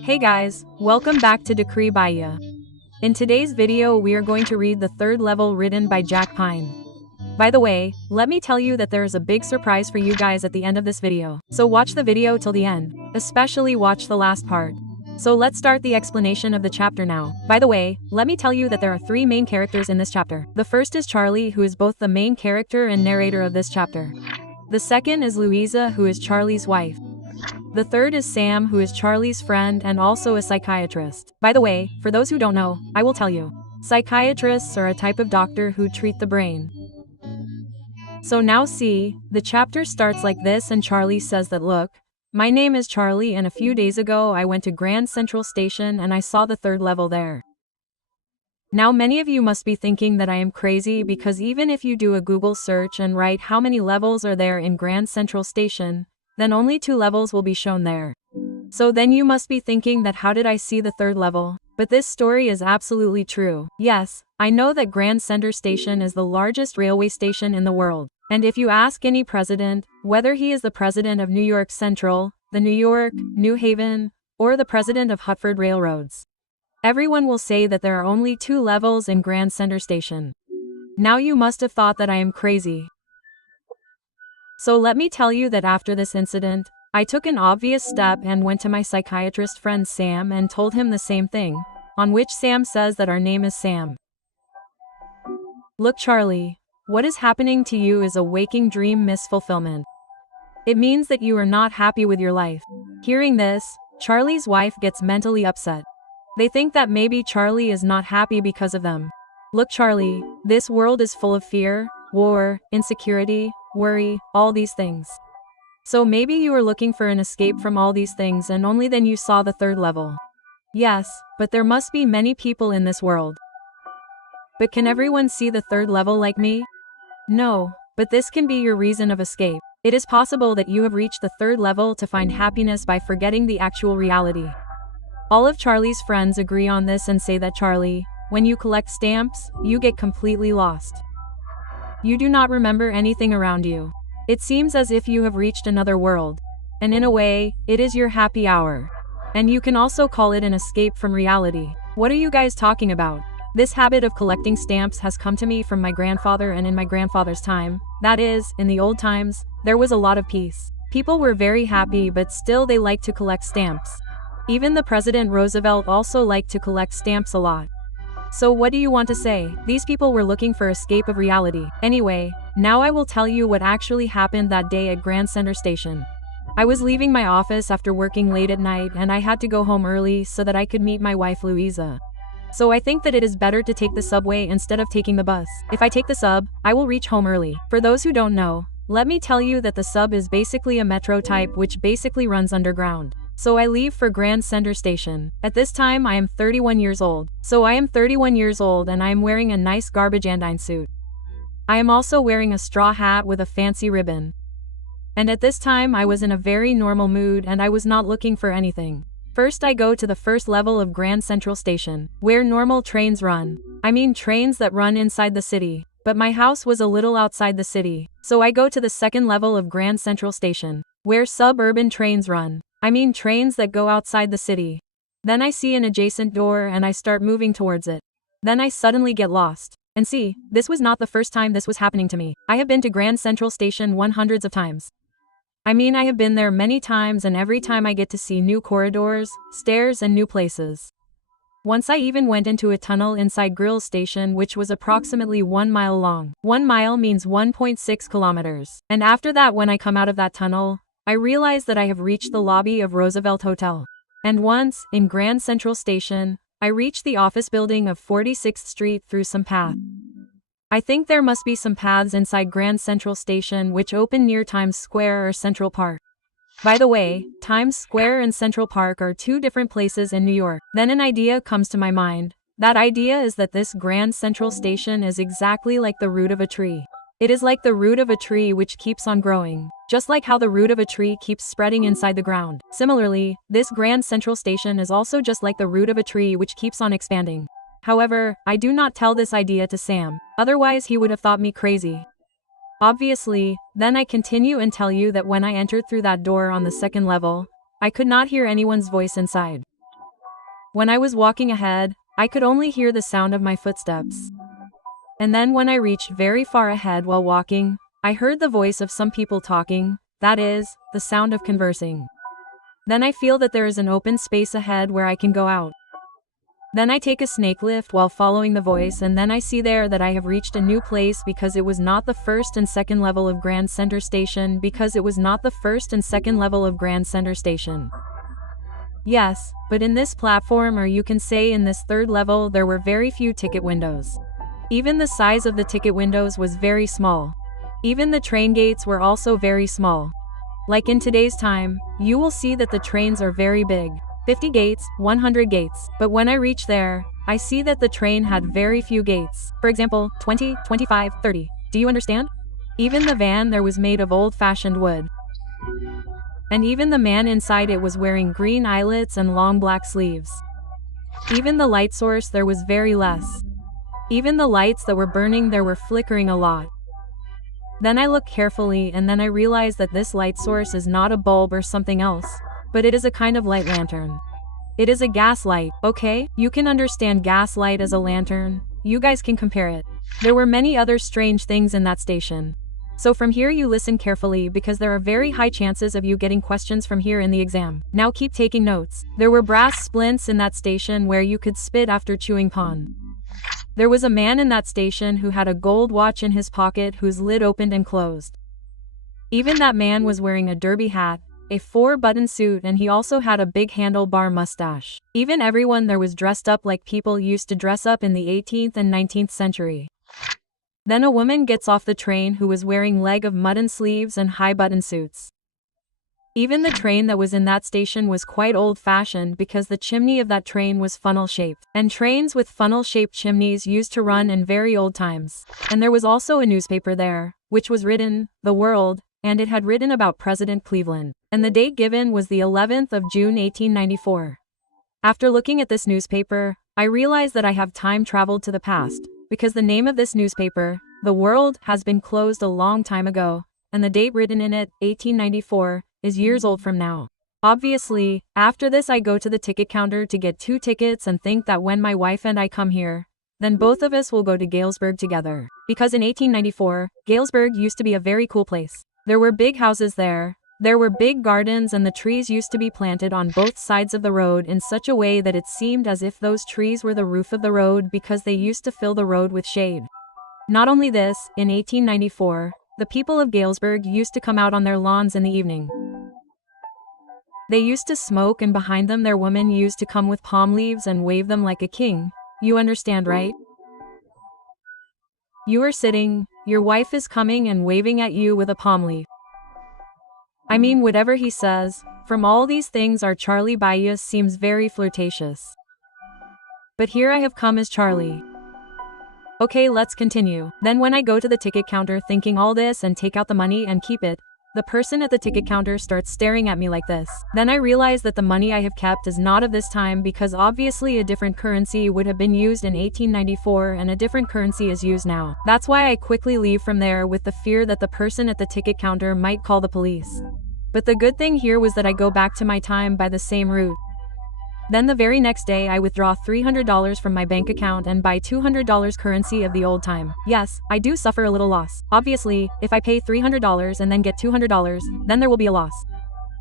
Hey guys, welcome back to Decree Baya. In today's video we are going to read the third level written by Jack Pine. By the way, let me tell you that there is a big surprise for you guys at the end of this video, so watch the video till the end, especially watch the last part. So let's start the explanation of the chapter now. By the way, let me tell you that there are three main characters in this chapter. The first is Charlie, who is both the main character and narrator of this chapter. The second is Louisa, who is Charlie's wife. The third is Sam, who is Charlie's friend and also a psychiatrist. By the way, for those who don't know, I will tell you. Psychiatrists are a type of doctor who treat the brain. So now see, the chapter starts like this and Charlie says that look, my name is Charlie and a few days ago I went to Grand Central Station and I saw the third level there. Now many of you must be thinking that I am crazy because even if you do a Google search and write how many levels are there in Grand Central Station, then only 2 levels will be shown there. So then you must be thinking that how did I see the third level? But this story is absolutely true. Yes, I know that Grand Central Station is the largest railway station in the world. And if you ask any president, whether he is the president of New York Central, the New York, New Haven, or the president of Hartford Railroads, everyone will say that there are only 2 levels in Grand Central Station. Now you must have thought that I am crazy. So let me tell you that after this incident, I took an obvious step and went to my psychiatrist friend Sam and told him the same thing, on which Sam says that our name is Sam. Look Charlie, what is happening to you is a waking dream misfulfillment. It means that you are not happy with your life. Hearing this, Charlie's wife gets mentally upset. They think that maybe Charlie is not happy because of them. Look Charlie, this world is full of fear, war, insecurity, worry, all these things. So maybe you were looking for an escape from all these things and only then you saw the third level. Yes, but there must be many people in this world. But can everyone see the third level like me? No, but this can be your reason of escape. It is possible that you have reached the third level to find happiness by forgetting the actual reality. All of Charlie's friends agree on this and say that Charlie, when you collect stamps, you get completely lost. You do not remember anything around you. It seems as if you have reached another world. And in a way, it is your happy hour. And you can also call it an escape from reality. What are you guys talking about? This habit of collecting stamps has come to me from my grandfather, and in my grandfather's time, that is, in the old times, there was a lot of peace. People were very happy but still they liked to collect stamps. Even the President Roosevelt also liked to collect stamps a lot. So what do you want to say? These people were looking for escape of reality. Anyway, now I will tell you what actually happened that day at Grand Central Station. I was leaving my office after working late at night and I had to go home early so that I could meet my wife Louisa. So I think that it is better to take the subway instead of taking the bus. If I take the sub, I will reach home early. For those who don't know, let me tell you that the sub is basically a metro type which basically runs underground. So I leave for Grand Central Station. At this time I am 31 years old. So I am 31 years old and I am wearing a nice garbage andine suit. I am also wearing a straw hat with a fancy ribbon. And at this time I was in a very normal mood and I was not looking for anything. First I go to the first level of Grand Central Station, where normal trains run. I mean trains that run inside the city. But my house was a little outside the city. So I go to the second level of Grand Central Station, where suburban trains run. I mean trains that go outside the city. Then I see an adjacent door and I start moving towards it. Then I suddenly get lost. And see, this was not the first time this was happening to me. I have been to Grand Central Station hundreds of times. I mean I have been there many times and every time I get to see new corridors, stairs and new places. Once I even went into a tunnel inside Grill Station which was approximately 1 mile long. 1 mile means 1.6 kilometers. And after that when I come out of that tunnel, I realize that I have reached the lobby of Roosevelt Hotel. And once, in Grand Central Station, I reached the office building of 46th Street through some path. I think there must be some paths inside Grand Central Station which open near Times Square or Central Park. By the way, Times Square and Central Park are 2 different places in New York. Then an idea comes to my mind. That idea is that this Grand Central Station is exactly like the root of a tree. It is like the root of a tree which keeps on growing, just like how the root of a tree keeps spreading inside the ground. Similarly, this Grand Central Station is also just like the root of a tree which keeps on expanding. However, I do not tell this idea to Sam, otherwise he would have thought me crazy. Obviously, then I continue and tell you that when I entered through that door on the second level, I could not hear anyone's voice inside. When I was walking ahead, I could only hear the sound of my footsteps. And then when I reached very far ahead while walking, I heard the voice of some people talking, that is, the sound of conversing. Then I feel that there is an open space ahead where I can go out. Then I take a snake lift while following the voice, and then I see there that I have reached a new place because it was not the first and second level of Grand Center Station Yes, but in this platform, or you can say in this third level, there were very few ticket windows. Even the size of the ticket windows was very small. Even the train gates were also very small. Like in today's time, you will see that the trains are very big. 50 gates, 100 gates. But when I reach there, I see that the train had very few gates. For example, 20, 25, 30. Do you understand? Even the van there was made of old-fashioned wood. And even the man inside it was wearing green eyelets and long black sleeves. Even the light source there was very less. Even the lights that were burning there were flickering a lot. Then I look carefully and then I realize that this light source is not a bulb or something else, but it is a kind of light lantern. It is a gas light, okay? You can understand gas light as a lantern. You guys can compare it. There were many other strange things in that station. So from here you listen carefully because there are very high chances of you getting questions from here in the exam. Now keep taking notes. There were brass splints in that station where you could spit after chewing pan. There was a man in that station who had a gold watch in his pocket whose lid opened and closed. Even that man was wearing a derby hat, a 4-button suit, and he also had a big handlebar mustache. Even everyone there was dressed up like people used to dress up in the 18th and 19th century. Then a woman gets off the train who was wearing leg of mutton sleeves and high-button suits. Even the train that was in that station was quite old-fashioned because the chimney of that train was funnel-shaped. And trains with funnel-shaped chimneys used to run in very old times. And there was also a newspaper there, which was written, The World, and it had written about President Cleveland. And the date given was the 11th of June 1894. After looking at this newspaper, I realized that I have time traveled to the past, because the name of this newspaper, The World, has been closed a long time ago, and the date written in it, 1894, is years old from now. Obviously, after this I go to the ticket counter to get 2 tickets and think that when my wife and I come here, then both of us will go to Galesburg together. Because in 1894, Galesburg used to be a very cool place. There were big houses there, there were big gardens, and the trees used to be planted on both sides of the road in such a way that it seemed as if those trees were the roof of the road because they used to fill the road with shade. Not only this, in 1894, the people of Galesburg used to come out on their lawns in the evening. They used to smoke, and behind them their women used to come with palm leaves and wave them like a king. You understand, right? You are sitting, your wife is coming and waving at you with a palm leaf. I mean, whatever he says, from all these things our Charlie Bias seems very flirtatious. But here I have come as Charlie. Okay, let's continue. Then when I go to the ticket counter thinking all this and take out the money and keep it, the person at the ticket counter starts staring at me like this. Then I realize that the money I have kept is not of this time because obviously a different currency would have been used in 1894 and a different currency is used now. That's why I quickly leave from there with the fear that the person at the ticket counter might call the police. But the good thing here was that I go back to my time by the same route. Then the very next day I withdraw $300 from my bank account and buy $200 currency of the old time. Yes, I do suffer a little loss. Obviously, if I pay $300 and then get $200, then there will be a loss.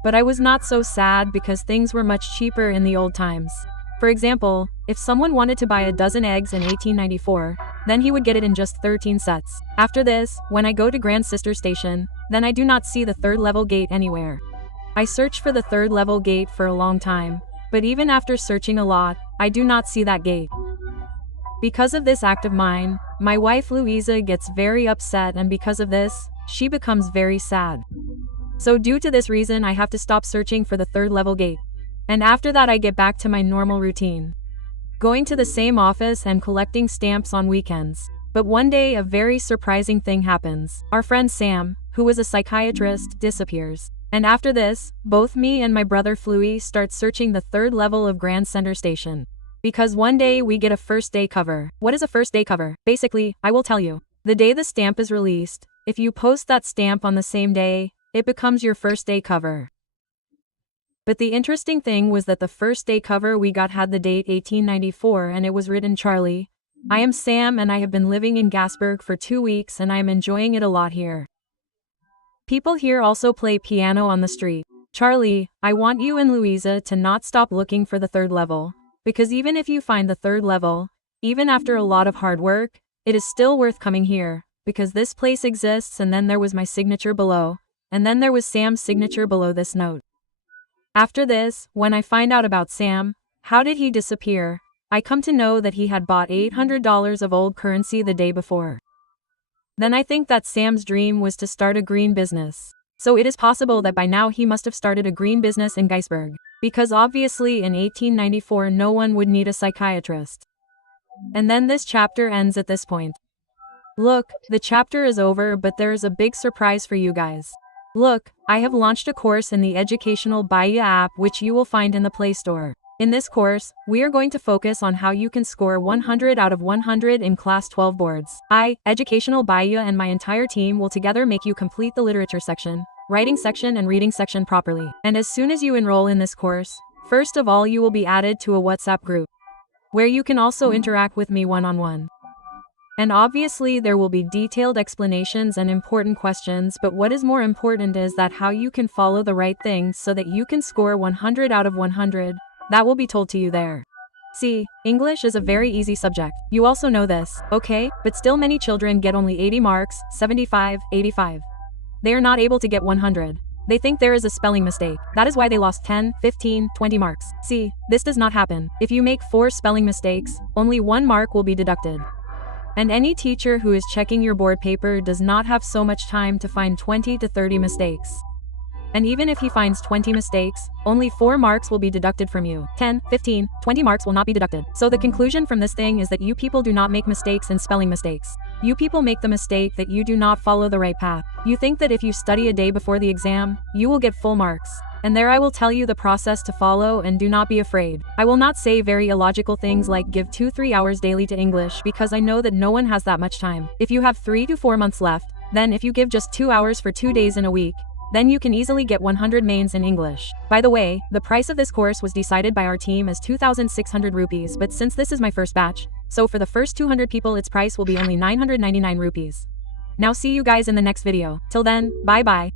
But I was not so sad because things were much cheaper in the old times. For example, if someone wanted to buy a dozen eggs in 1894, then he would get it in just 13 sets. After this, when I go to Grand Sister Station, then I do not see the third level gate anywhere. I search for the third level gate for a long time. But even after searching a lot, I do not see that gate. Because of this act of mine, my wife Louisa gets very upset, and because of this, she becomes very sad. So due to this reason I have to stop searching for the third level gate. And after that I get back to my normal routine. Going to the same office and collecting stamps on weekends. But one day a very surprising thing happens. Our friend Sam, who was a psychiatrist, disappears. And after this, both me and my brother Fluey start searching the third level of Grand Center Station. Because one day we get a first day cover. What is a first day cover? Basically, I will tell you. The day the stamp is released, if you post that stamp on the same day, it becomes your first day cover. But the interesting thing was that the first day cover we got had the date 1894 and it was written Charlie, I am Sam and I have been living in Gasburg for 2 weeks and I am enjoying it a lot here. People here also play piano on the street. Charlie, I want you and Louisa to not stop looking for the third level, because even if you find the third level, even after a lot of hard work, it is still worth coming here, because this place exists. And then there was my signature below, and then there was Sam's signature below this note. After this, when I find out about Sam, how did he disappear? I come to know that he had bought $800 of old currency the day before. Then I think that Sam's dream was to start a green business. So it is possible that by now he must have started a green business in Gasburg, because obviously in 1894 no one would need a psychiatrist. And then this chapter ends at this point. Look, the chapter is over, but there is a big surprise for you guys. Look, I have launched a course in the Educational Bahia app which you will find in the Play Store. In this course, we are going to focus on how you can score 100 out of 100 in Class 12 boards. I, Educational Bahia, and my entire team will together make you complete the literature section, writing section and reading section properly. And as soon as you enroll in this course, first of all you will be added to a WhatsApp group, where you can also interact with me one-on-one. And obviously there will be detailed explanations and important questions, but what is more important is that how you can follow the right things so that you can score 100 out of 100. That will be told to you there. See, English is a very easy subject. You also know this, okay? But still many children get only 80 marks, 75, 85. They are not able to get 100. They think there is a spelling mistake. That is why they lost 10, 15, 20 marks. See, this does not happen. If you make 4 spelling mistakes, only 1 mark will be deducted. And any teacher who is checking your board paper does not have so much time to find 20 to 30 mistakes. And even if he finds 20 mistakes, only 4 marks will be deducted from you. 10, 15, 20 marks will not be deducted. So the conclusion from this thing is that you people do not make mistakes in spelling mistakes. You people make the mistake that you do not follow the right path. You think that if you study a day before the exam, you will get full marks. And there I will tell you the process to follow, and do not be afraid. I will not say very illogical things like give 2-3 hours daily to English, because I know that no one has that much time. If you have 3 to 4 months left, then if you give just 2 hours for 2 days in a week, then you can easily get 100 mains in English. By the way, the price of this course was decided by our team as 2,600 rupees, but since this is my first batch, so for the first 200 people its price will be only 999 rupees. Now see you guys in the next video. Till then, bye bye.